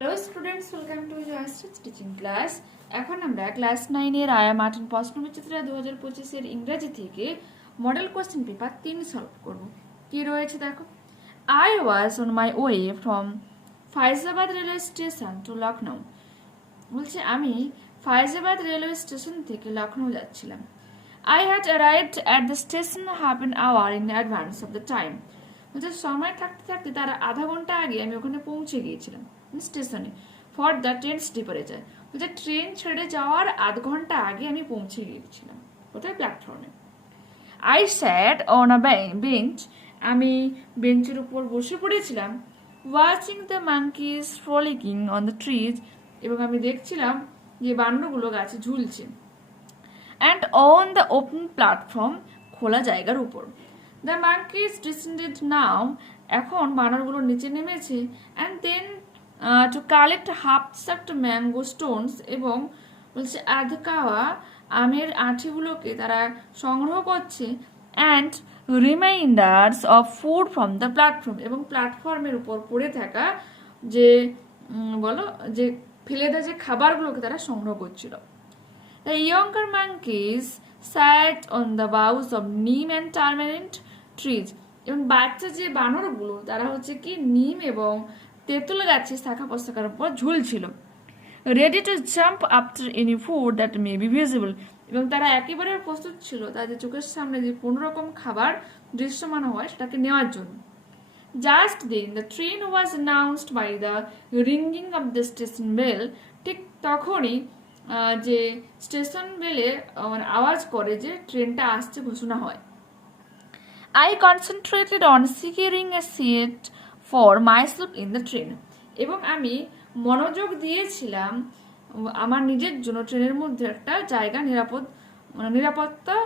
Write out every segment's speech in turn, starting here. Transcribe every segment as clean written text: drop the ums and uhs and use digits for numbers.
Hello students, welcome to Jayshree teaching class. এখন আমরা class 9 এর আয়া মার্টিন প্রশ্নবিচিত্রা 2025 এর ইংরেজি থেকে মডেল কোশ্চেন পেপার 3 সলভ করব। কি রয়েছে দেখো। I was on my way from Faizabad railway station to Lucknow. বলছে আমি ফাইজাবাদ রেলওয়ে স্টেশন থেকে লখনৌ যাচ্ছিলাম। I had arrived at the station half an hour in advance of the time. বলছে সময় থাকতে থাকতে তার আধা ঘন্টা আগে আমি ওখানে পৌঁছে গিয়েছিলাম স্টেশনে ফর দ্য ট্রেন ডিপারেচার। বলছে ট্রেন ছেড়ে যাওয়ার আধ ঘন্টা আগে আমি পৌঁছে গিয়েছিলাম কোথায়, প্ল্যাটফর্মে। I sat on a bench, আমি বেঞ্চের উপর বসে পড়েছিলাম। Watching the monkeys frolicking on the trees, এবং আমি দেখছিলাম যে বানরগুলো গাছে ঝুলছে। And on the open platform, খোলা জায়গার উপর। দ্য মাঙ্কিজ ডিসেন্ডেড নাও, এখন বানরগুলো নিচে নেমেছে। And then to collect half sucked mango stones, এবং বলছে আধ খাওয়া আমের আঁঠিগুলোকে তারা সংগ্রহ করছে। And reminders of food from the platform, এবং প্ল্যাটফর্মের উপর পড়ে থাকা যে যে ফেলে দেওয়া যে খাবারগুলোকে তারা সংগ্রহ করছিল। The younger monkeys sat on the boughs of neem and tamarind trees, এবং বাচ্চা যে বানরগুলো তারা হচ্ছে কি নিম এবং তেঁতুল গাছের শাখা প্রশাখার উপর ঝুলছিল। Ready to jump after any food that may be visible, এবং তারা একেবারে প্রস্তুত ছিল তাদের চোখের সামনে যে কোনো রকম খাবার দৃশ্যমান হয় সেটাকে নেওয়ার জন্য। Just then the train was announced by the ringing of the station bell, ঠিক তখনই যে স্টেশন বেলে মানে আওয়াজ করে যে ট্রেনটা আসছে ঘোষণা হয়। I concentrated on securing a seat for myself in the train, এবং আমি মনোযোগ দিয়েছিলাম আমার নিজের জন্য ট্রেনের মধ্যে একটা জায়গা নিরাপত্তা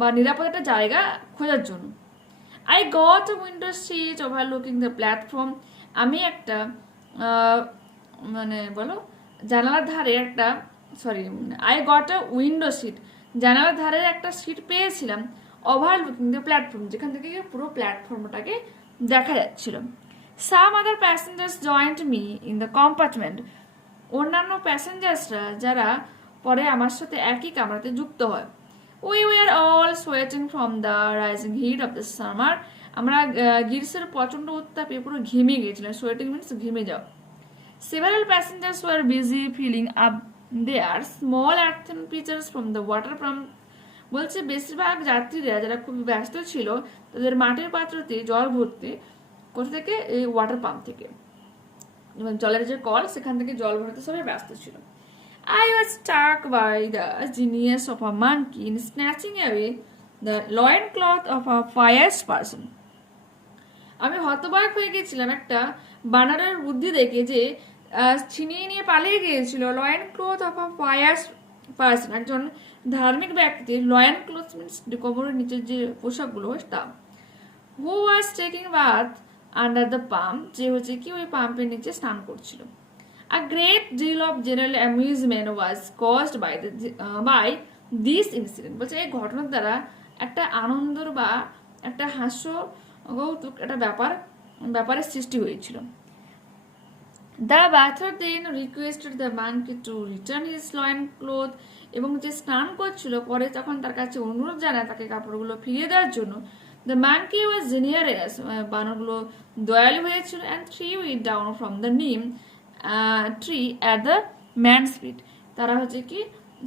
বা নিরাপদ একটা জায়গা খোঁজার জন্য। I got a window seat overlooking the platform, আমি একটা জানালার ধারে একটা I got a window seat, জানালার ধারে একটা সিট পেয়েছিলাম। ওভারলুকিং দ্য প্ল্যাটফর্ম, যেখান থেকে পুরো প্ল্যাটফর্মটাকে দেখা যাচ্ছিল। Some other passengers joined me in the compartment, অন্যান্য প্যাসেঞ্জার্সরা যারা পরে আমার সাথে একই কামরাতে যুক্ত হয়। We were all sweating from the rising heat of the summer, আমরা গ্রীষ্মের প্রচণ্ড উত্তাপে পুরো ঘেমে গিয়েছিলাম। সোয়েটিং মিনস ঘেমে যাওয়া। Several passengers were busy filling up their small earthen pitchers from the water pump, বলছে বেশিরভাগ যাত্রীরা যারা খুব ব্যস্ত ছিল তাদের মাটির পাত্রতে জল ভরতে, কোথা থেকে, এই ওয়াটার পাম্প থেকে, জলের যে কল সেখান থেকে জল ভরতে সবাই ব্যস্ত ছিল। I was struck by the genius of a monkey in snatching away the loincloth of a pious person. আমি হতবাক হয়ে গেছিলাম একটা বানরের বুদ্ধি দেখে, যে ছিনিয়ে নিয়ে পালিয়ে গিয়েছিল loin cloth of a pious person, একজন ধার্মিক ব্যক্তির লয়েন ক্লথ মিনস কোমরের নিচের যে পোশাকগুলো তা। Who was taking bath under the pump, যে হচ্ছে কি ওই পাম্পের নিচে স্নান করছিল। A great deal of general amusement was caused by this incident. বলছে এই ঘটনার দ্বারা একটা আনন্দর বা একটা হাস্য কৌতুক একটা ব্যাপারের সৃষ্টি হয়েছিল। The bather then requested the monkey to return his loin cloth, এবং যে স্নান করছিল পরে তখন তার কাছে অনুরোধ জানায় তাকে কাপড়গুলো ফিরিয়ে দেওয়ার জন্য। The monkey was generous, বানরগুলো দয়ালু হয়েছিল, and threw it down from the neem tree at the man's feet, তারা হচ্ছে কি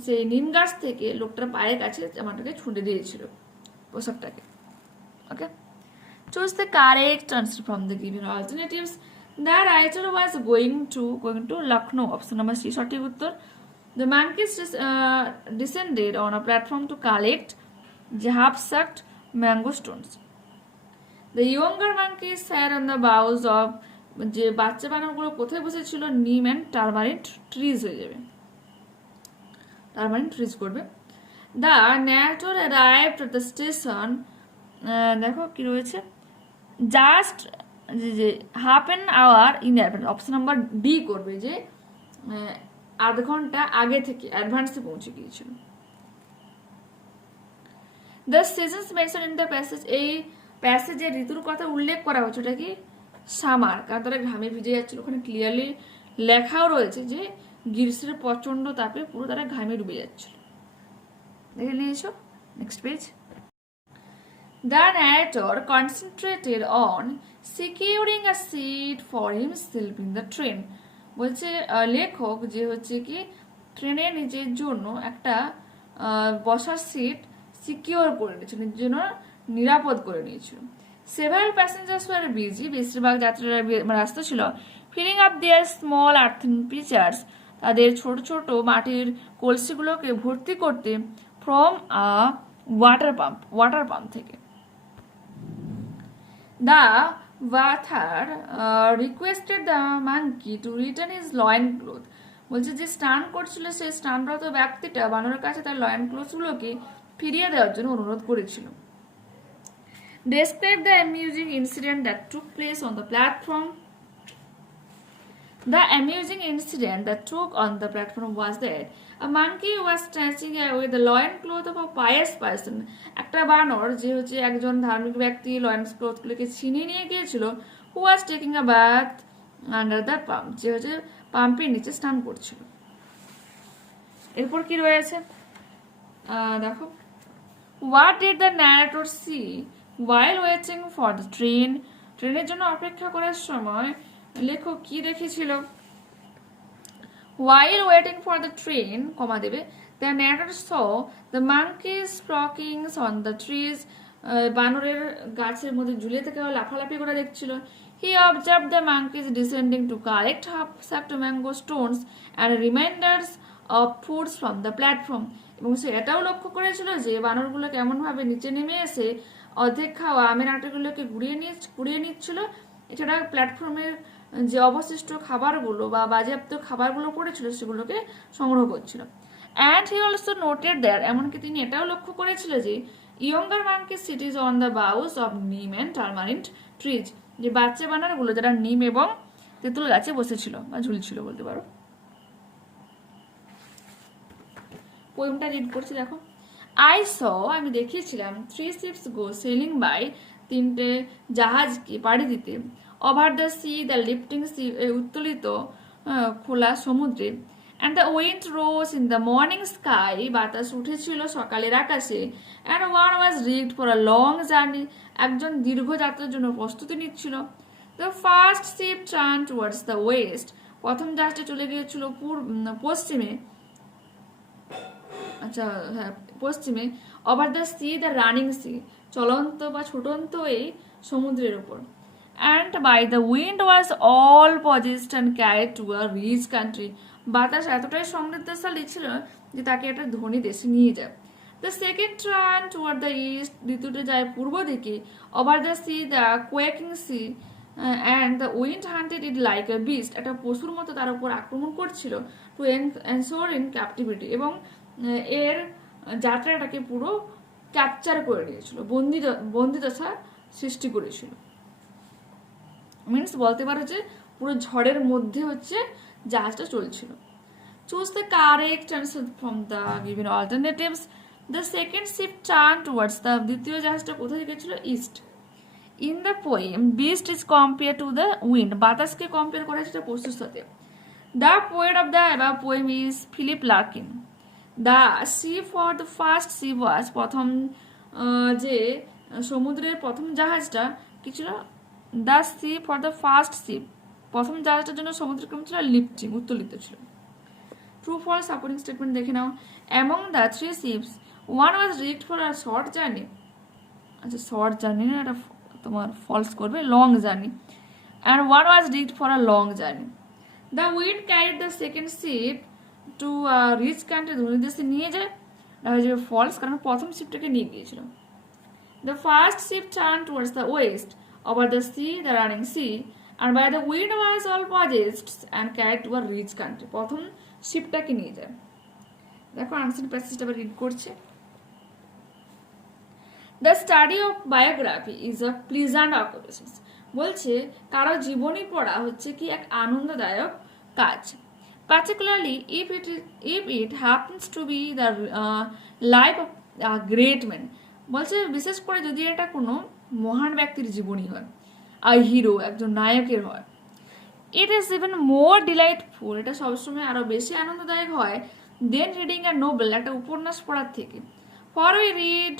সেই নিম গাছ থেকে লোকটার পায়ের কাছে জামাটাকে ছুঁড়ে দিয়েছিল, পোশাকটাকে। Okay, choose the correct answer from the given alternatives. The writer was going to Lucknow, option number C সঠিক উত্তর। The monkeys descended on a platform to collect the half-sucked mango stones. The younger monkeys sat on the boughs of, যে বাচ্চা বানরগুলো কোথায় বসেছিল, নিম and টারমারিন্ট trees হয়ে যাবে, tamarind trees করবে। The narrator arrived at the station, দেখো কি রয়েছে, জাস্ট যে half an hour in advance, option number D করবে, যে আধ ঘন্টা আগে থেকে অ্যাডভান্সে পৌঁছে গিয়েছিল। The seasons mention in the passage, এই প্যাসেজে ঋতুর কথা উল্লেখ করা হচ্ছে, ওটা কি সামার, কারণ তারা ঘামে ভিজে যাচ্ছিল, ওখানে ক্লিয়ারলি লেখাও রয়েছে যে গ্রীষ্মের প্রচণ্ড তাপে পুরো তারা ঘামে ডুবে যাচ্ছিল। দেখে নিয়েছো? Next page. The narrator concentrated on securing a seat for himself in the train. বলছে লেখক যে হচ্ছে কি ট্রেনে নিজের জন্য একটা বসার সিট সিকিউর করে নিয়েছিল, নিজের জন্য নিরাপদ করে নিয়েছিল। Several passengers were busy, বেশিরভাগ যাত্রীরা ব্যস্ত ছিল filling up their small earthen pitchers, তাদের ছোট ছোট মাটির কলসিগুলোকে ভর্তি করতে from a ওয়াটার পাম্প থেকে। The waiter requested the monkey to return his loin cloth. বলছে যে স্নান করছিল সেই স্নানরত ব্যক্তিটা বানরের কাছে তার লয়েন ক্লোথগুলোকে ফিরিয়ে দেওয়ার জন্য অনুরোধ করেছিল। Describe the amusing incident that took place on the platform. The amusing incident that took on the platform was that a monkey was snatching away the loincloth of a pious person. একটা বানর যে হচ্ছে একজন ধার্মিক ব্যক্তি loinclothগুলোকে ছিনিয়ে নিয়ে গিয়েছিল, who was taking a bath under the pump, যে হচ্ছে পাম্পের নিচে স্নান করছিল। এরপর কি রয়েছে দেখো। What did the narrator see while waiting for the train? ট্রেনের জন্য অপেক্ষা করার সময় লেখক কি দেখেছিল? While waiting for the train, কমা দেবে, the narrator saw the monkeys flocking on the trees. বানরের গাছের মধ্যে ঝুলে থেকে লাফালাফি করে দেখছিল। He observed the monkeys descending to collect half-sacked mango stones and reminders of foods from the platform. এবং সে এটাও লক্ষ্য করেছিল যে বানরগুলো কেমনভাবে নিচে নেমে এসে অর্ধেক খাওয়া আমের আটাগুলোকে কুড়িয়ে নিচ্ছিল। এছাড়া প্ল্যাটফর্মের যে অবশিষ্ট খাবারগুলো বা বাজেয়াপ্ত খাবারগুলো পড়েছিল সেগুলোকে সংগ্রহ করছিল। And he also noted that, এমনকি তিনি এটাও লক্ষ্য করেছিল যে younger monkey সিটিজ on the boughs of neem and টারমারিন্ট trees, যে বাচ্চা বানরগুলো যারা নিম এবং তেঁতুল গাছে বসেছিল বা ঝুলছিল বলতে পারো। পোয়েমটা রিড করছি দেখো। I saw, আমি দেখিয়েছিলাম, 3 ships go sailing by, 3টে জাহাজকে পাড়ি দিতে, over the sea, the lifting sea, উত্তোলিত খোলা সমুদ্রে, and the wind rose in the morning sky, বাতাস উঠেছিল সকালের আকাশে, and one was rigged for a long journey, একজন দীর্ঘ যাত্রার জন্য প্রস্তুতি নিচ্ছিল। The first ship turned towards the west, প্রথম জাহাজটা চলে গিয়েছিল পশ্চিমে, আচ্ছা হ্যাঁ পশ্চিমে, over the sea, the running sea, চলন্ত বা ছুটন্ত এই সমুদ্রের উপর, and by the wind was all possessed and carried to a rich country, বাতাস এতটাই সমৃদ্ধশালী ছিল যে তাকে একটা ধনী দেশে নিয়ে যায়। The second turn toward the east, দ্বিতীয়টা যায় পূর্ব দিকে, over the sea, the quaking sea, and the wind hunted it like a beast, একটা পশুর মতো তার উপর আক্রমণ করছিল, টু এনশোর ইন ক্যাপটিভিটি, এবং এর যাত্রাটাকে পুরো ক্যাপচার করে নিয়েছিল, বন্দিদশা সৃষ্টি করেছিল। মিনস বলতে পারো যে পুরো ঝড়ের মধ্যে হচ্ছে জাহাজটা চলছিল। Choose the correct answer from the given alternatives. The second ship turn towards the, দ্বিতীয় জাহাজটা কোথায় গেছিল? East. In the poem beast is compare to the wind, বাতাসকে কম্পেয়ার করা হয়েছে পশুর সাথে। The poet of the above poem is Philip Larkin. The sea for the first ship was, প্রথম যে সমুদ্রের প্রথম জাহাজটা কি ছিল? The sea for the first ship, প্রথম জাহাজটার জন্য সমুদ্রের ক্রম ছিল লিফটিং, উত্তোলিত ছিল। ট্রু ফলস সাপোর্টিং স্টেটমেন্ট দেখে নাও। Among the 3 ships one was rigged for a short journey, আচ্ছা শর্ট জার্নি না, এটা তোমার ফলস করবে, long journey, and one was rigged for a long journey. The wind carried the second ship to rich country, ধনী দেশে নিয়ে যায়, এটা হয়ে যাবে ফলস, কারণ প্রথম শিপটাকে নিয়ে গিয়েছিল। The first ship turn towards the west, over the sea, the running sea, and by the wind was all possessed and carried to a rich country, প্রথম শিপটাকে নিয়ে যায়। দেখো আনসার প্যাসেজটা আবার রিড করছে। The study of biography is a pleasant occupation, বলছে কারো জীবনী পড়া হচ্ছে কি এক আনন্দদায়ক কাজ, particularly if it happens to be the life of a great man, বলছে বিশেষ করে যদি এটা কোনো মহান ব্যক্তির জীবনী হয়, আ হিরো, একজন নায়কের হয়। ইট ইজ ইভেন মোর ডিলাইটফুল, এটা সবসময় আরও বেশি আনন্দদায়ক হয় দেন রিডিং আ নোবেল, একটা উপন্যাস পড়ার থেকে। ফর উই রিড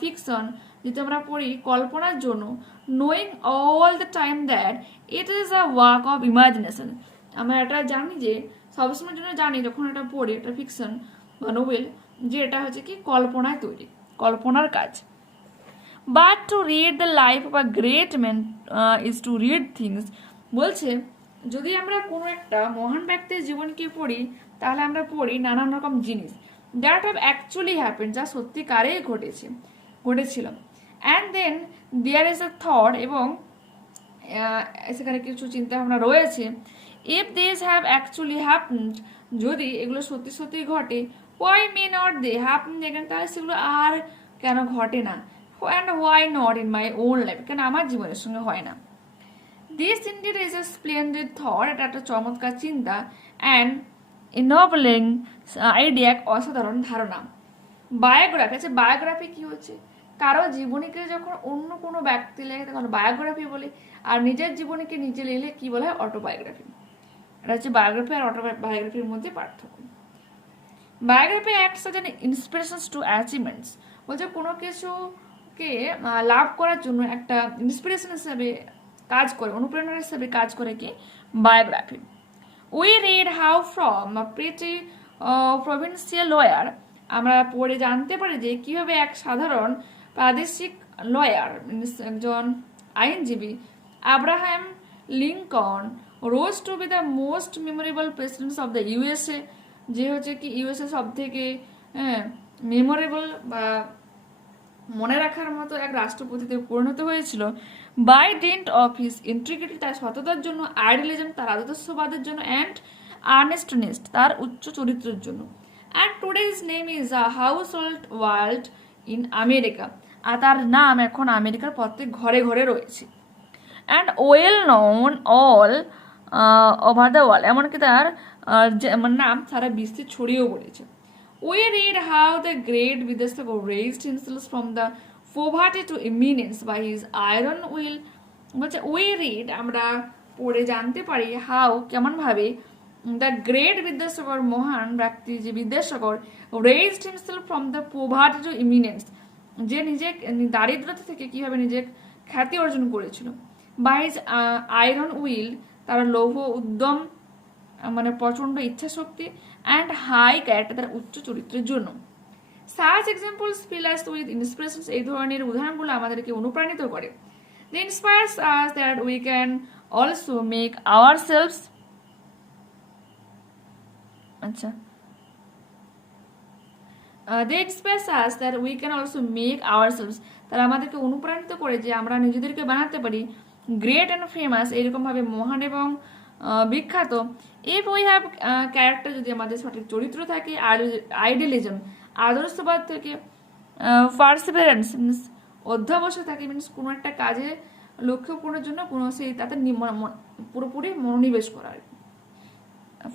ফিকশন, যেটা আমরা পড়ি কল্পনার জন্য, knowing all the time that it is a work of imagination, আমরা এটা জানি যে সবসময়ের জন্য জানি যখন এটা পড়ি এটা ফিকশন বা নোবেল, যে এটা হচ্ছে কি কল্পনায় তৈরি, কল্পনার কাজ। But to read the life of a great man is to read things, বলছে যদি আমরা কোনো একটা মহান ব্যক্তির জীবনকে পড়ি তাহলে আমরা পড়ি নানান রকম জিনিস দ্যাট হ্যাভ অ্যাকচুয়ালি হ্যাপেন, যা সত্যিকারেই ঘটেছিল। And then there is a thought, এবং সেখানে কিছু চিন্তা ভাবনা রয়েছে। If this have actually happened, যদি এগুলো সত্যি সত্যি ঘটে, why may not they happen again, তাহলে সেগুলো আর কেন ঘটে না, and why not in my own life, কেন আমার জীবনের সঙ্গে হয় না। This indeed is a splendid thought, এটা একটা চমৎকার চিন্তা, অ্যান্ড ইনোভেলিং আইডিয়া, এক অসাধারণ ধারণা। বায়োগ্রাফি, আচ্ছা বায়োগ্রাফি কি হচ্ছে, কারো জীবনীকে যখন অন্য কোনো ব্যক্তি লেখে তখন বায়োগ্রাফি বলে, আর নিজের জীবনীকে নিজে লিখলে কি বলা হয়, অটোবায়োগ্রাফি। এটা হচ্ছে বায়োগ্রাফি আর অটোবায়োগ্রাফির মধ্যে পার্থক্য। Biography acts as an inspiration two achievements, বলছে কোনো কিছুকে লাভ করার জন্য একটা ইন্সপিরেশন হিসাবে কাজ করে, অনুপ্রেরণা হিসাবে কাজ করে কি biography. We read how from a pretty provincial lawyer, আমরা পড়ে জানতে পারি যে কীভাবে এক সাধারণ প্রাদেশিক লয়ার, একজন আইনজীবী, Abraham Lincoln, rose two B the most memorable presidents of the USA, যে হচ্ছে কি ইউএসএ সব থেকে মেমোরেবল বা মনে রাখার মতো এক রাষ্ট্রপতিতে পরিণত হয়েছিল। By dint of his integrity, তার সততার জন্য, আইডিয়ালিজম তার আদর্শবাদের জন্য, অ্যান্ড আর্নেস্টনেস তার উচ্চ চরিত্রের জন্য। And today's name is a household world in America, আর তার নাম এখন আমেরিকার প্রত্যেক ঘরে ঘরে রয়েছে। And well known all over the world, এমনকি তার নাম সারা বিশ্বে ছড়িয়েও পড়েছে। We read how the great Vidyasagar raised himself from the poverty to eminence by his iron will, বলছে we read, আমরা পড়ে জানতে পারি হাউ, কেমনভাবে, দ্য গ্রেট বিদ্যাসাগর, মহান ব্যক্তি যে Vidyasagar, raised himself from the poverty to eminence, যে নিজে দারিদ্রতা থেকে কিভাবে নিজের খ্যাতি অর্জন করেছিল। বাই হিজ আয়রন উইল, তার লৌহ উদ্যম মানে প্রচণ্ড ইচ্ছা শক্তি, অ্যান্ড হাই ক্যারেক্টার, তার উচ্চ চরিত্রের জন্য। Such examples fill us with inspiration, এই ধরনের উদাহরণগুলো আমাদেরকে অনুপ্রাণিত করে। They inspires us that we can also make ourselves, আচ্ছা they inspires us that we can also make ourselves, তারা আমাদেরকে অনুপ্রাণিত করে যে আমরা নিজেদেরকে বানাতে পারি গ্রেট অ্যান্ড ফেমাস, এরকমভাবে মহান এবং বিখ্যাত। ইফ উই হ্যাভ ক্যারেক্টার, যদি আমাদের সঠিক চরিত্র থাকে, আইডিয়ালিজম আদর্শবাদ থেকে, পার্সিভারেন্স মিনস অধ্যাবসায় থাকে, মিনস কোনো একটা কাজে লক্ষ্য পূরণের জন্য কোনো সেই তাতে পুরোপুরি মনোনিবেশ করা,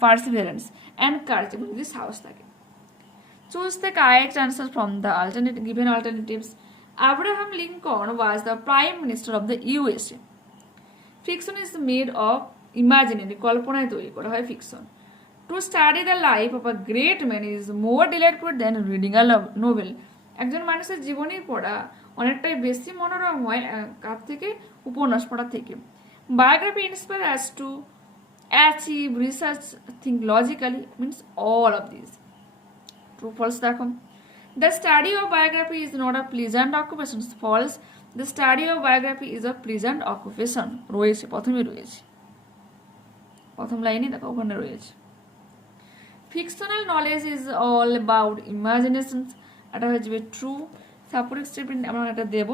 পার্সিভারেন্স, অ্যান্ড কার্জ, এবং যদি সাহস থাকে। Choose the correct answer from the given alternatives. Abraham Lincoln was the prime minister of the USA. Fiction is made of imaginary, কল্পনায় তৈরি করা হয় fiction. To study the life of a great man is more delightful than reading a novel, একজন মানুষের জীবনী পড়া অনেকটাই বেশি মনোরম হয় কার থেকে, উপন্যাস পড়া থেকে। Biography inspire us to achieve research, think logically, means all of this. True false দেখো। The study of biography is not a pleasant occupation, false. The study of biography is a pleasant occupation, রয়েছে, প্রথমে রয়েছে, প্রথম লাইনে দেখো ওখানে রয়েছে। Fictional knowledge is all about imagination, এটা হয়ে যাবে ট্রু। সাপোর্টিং স্টেটমেন্ট আমরা এটা দেব।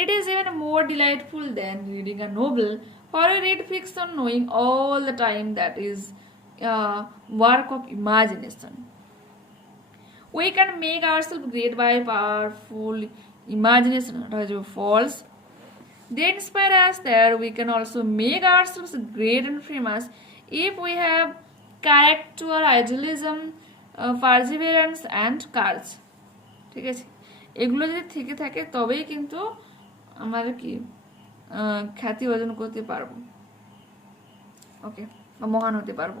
It is even more delightful than reading a novel, for you read fiction knowing all the time that is work of imagination. We can make ourself great by powerful imagination, এটা হয়ে যাবে false. They inspire us that we can also make ourselves great and famous if we have character, idealism, perseverance and courage. ঠিক আছে, এগুলো যদি থেকে থাকে তবেই কিন্তু আমরা কি খ্যাতি অর্জন করতে পারবো। ওকে, বা মহান হতে পারবো।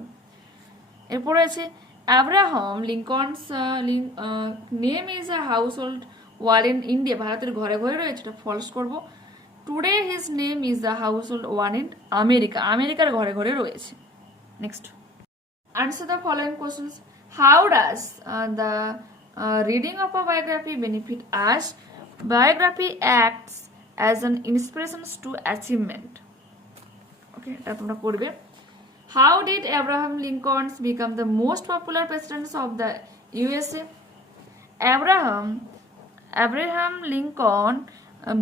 এরপরে আছে Abraham Lincoln's name is a household word in India, ভারতের ঘরে ঘরে রয়েছে, এটা ফলস করব। Today his name is the household one in America, আমেরিকার ঘরে ঘরে রয়েছে। Next, answer the following questions. How does the reading of a biography benefit us? Biography acts as an inspiration to achievement. Okay, এটা তোমরা করবে। How did Abraham Lincoln become the most popular president of the USA? Abraham Lincoln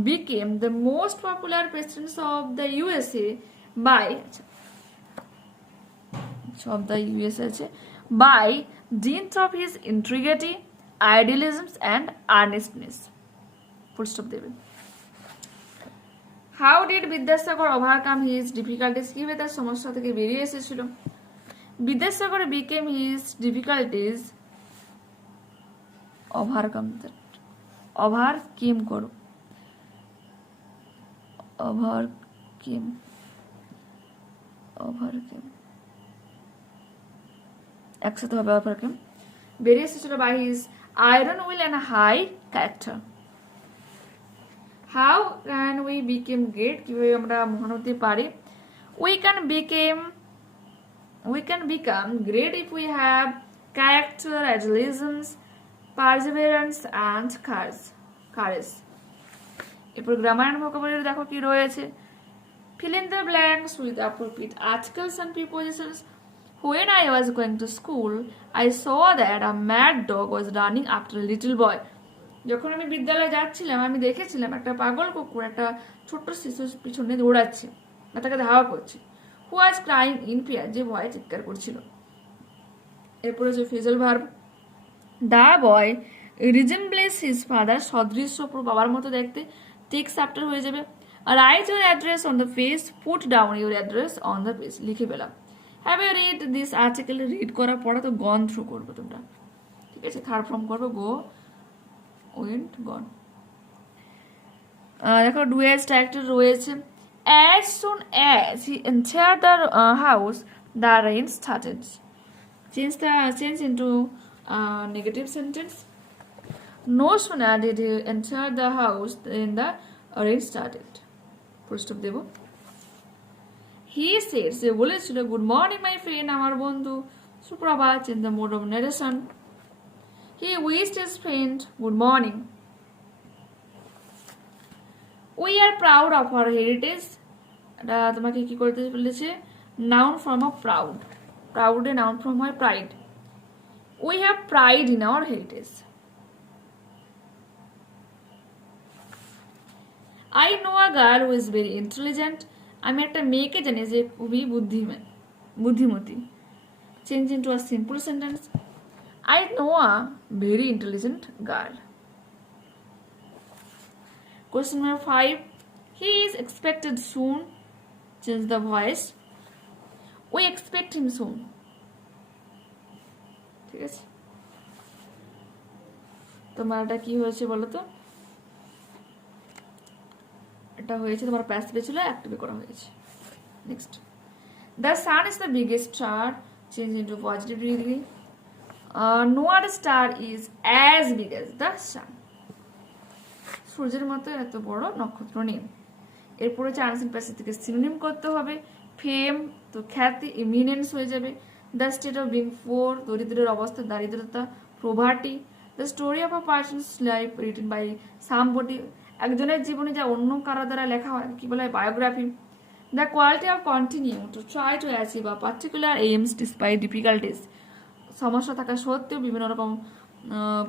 became the most popular president of the USA by dint of his integrity, idealism and earnestness. Full stop দেবে। How did Vidyasagar overcome his difficulties? কিভাবে তার সমস্যা থেকে বেরিয়ে এসেছিল? Vidyasagar became his difficulties overcome একসাথে হবে overcame, বেরিয়ে এসেছিল by his iron will and high character. How can we become great? কিভাবে আমরা মহান হতে পারি? We can become great if we have character, idealism, perseverance and courage. এরপর গ্রামার এন্ড ভোকাবুলারি দেখো কি রয়েছে। Fill in the blanks with appropriate articles and prepositions. When I was going to school, I saw that a mad dog was running after a little boy. যখন আমি বিদ্যালয়ে যাচ্ছিলাম আমি দেখেছিলাম একটা পাগল কুকুর একটা ছোট্ট শিশুর পিছনে দৌড়াচ্ছে, তাকে ধাওয়া করছে। Who was crying in fear, যে ভয়ে চিৎকার করছিল। এরপরে যে phrasal verb, the boy resembles his father, সদৃশ্য বাবার মতো দেখতে, টেক্স আফটার হয়ে যাবে। Write your address on the page, put down your address on the page, লিখে পেলাম। Have you read this article, read করার পরে তো গন থ্রু করবে তোমরা, ঠিক আছে। থার্ড ফর্ম করবে গো, went, gone. দেখো ডু এজ ট্র্যাক্টর রয়েছে। As soon as he entered the house, the rain started. Change into negative sentence. No sooner did he enter the house than the rain started. Full stop দেব। He said, সে বলেছিল, good morning my friend, আমার বন্ধু, সুপ্রভাত, in the mode of narration. He wished his friend good morning. We are proud of our heritage. এটা তোমাকে কি করতে বলেছে? Noun form of proud. Proud A noun form হয় pride. We have pride in our heritage. I know a girl who is very intelligent. আমি একটা মেয়েকে জানি যে খুবই বুদ্ধিমতী। Change into a simple sentence. I know a very intelligent girl. Question number 5. He is expected soon. Change the voice. We expect him soon. ঠিক আছে, তোমার এটা কি হয়েছে বলো তো? এটা হয়েছে তোমার প্যাসিভে ছিল, অ্যাক্টিভে করা হয়েছে। Next, the sun is the biggest star. Change into positive degree. No other star is as big as the sun. সূর্যের মতো এত বড় নক্ষত্র নেই। এরপরে চান্সিন প্যাসিভ থেকে সিনোনিম করতে হবে। ফেম তো খ্যাতি, ইমিনেন্স হয়ে যাবে। The state of being poor, দরিদ্রের অবস্থা, দারিদ্রতা, poverty. The story of a person's life written by somebody, একজনের জীবনে যা অন্য কারো দ্বারা লেখা হয় কি বলা হয়? Biography. The quality of continue to try to achieve a particular aims despite difficulties, সমস্যা থাকা সত্ত্বেও, বিভিন্ন রকম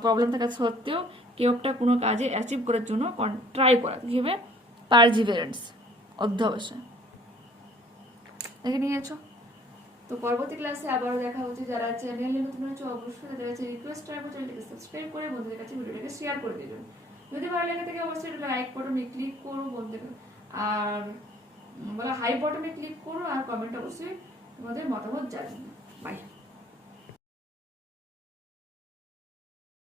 প্রবলেম থাকা সত্ত্বেও কেউ একটা কোনো কাজে অ্যাচিভ করার জন্য ট্রাই করা, কী হবে? পারজিভারেন্স, অধ্যবসায়। দেখে নিয়েছো তো? পরবর্তী ক্লাসে আবারও দেখা হচ্ছে। যারা চ্যানেলে নতুন হয়েছে অবশ্যই তাদের কাছে রিকোয়েস্ট রাখবো চ্যানেলটিকে সাবস্ক্রাইব করে বন্ধুদের কাছে ভিডিওটাকে শেয়ার করে দেবেন। যদি ভালো লেগে থাকে অবশ্যই এটা লাইক বাটনে ক্লিক করো বন্ধুদের, আর বলা হাই বাটনে ক্লিক করো, আর কমেন্ট অবশ্যই তোমাদের মতামত জানাবে। বাই।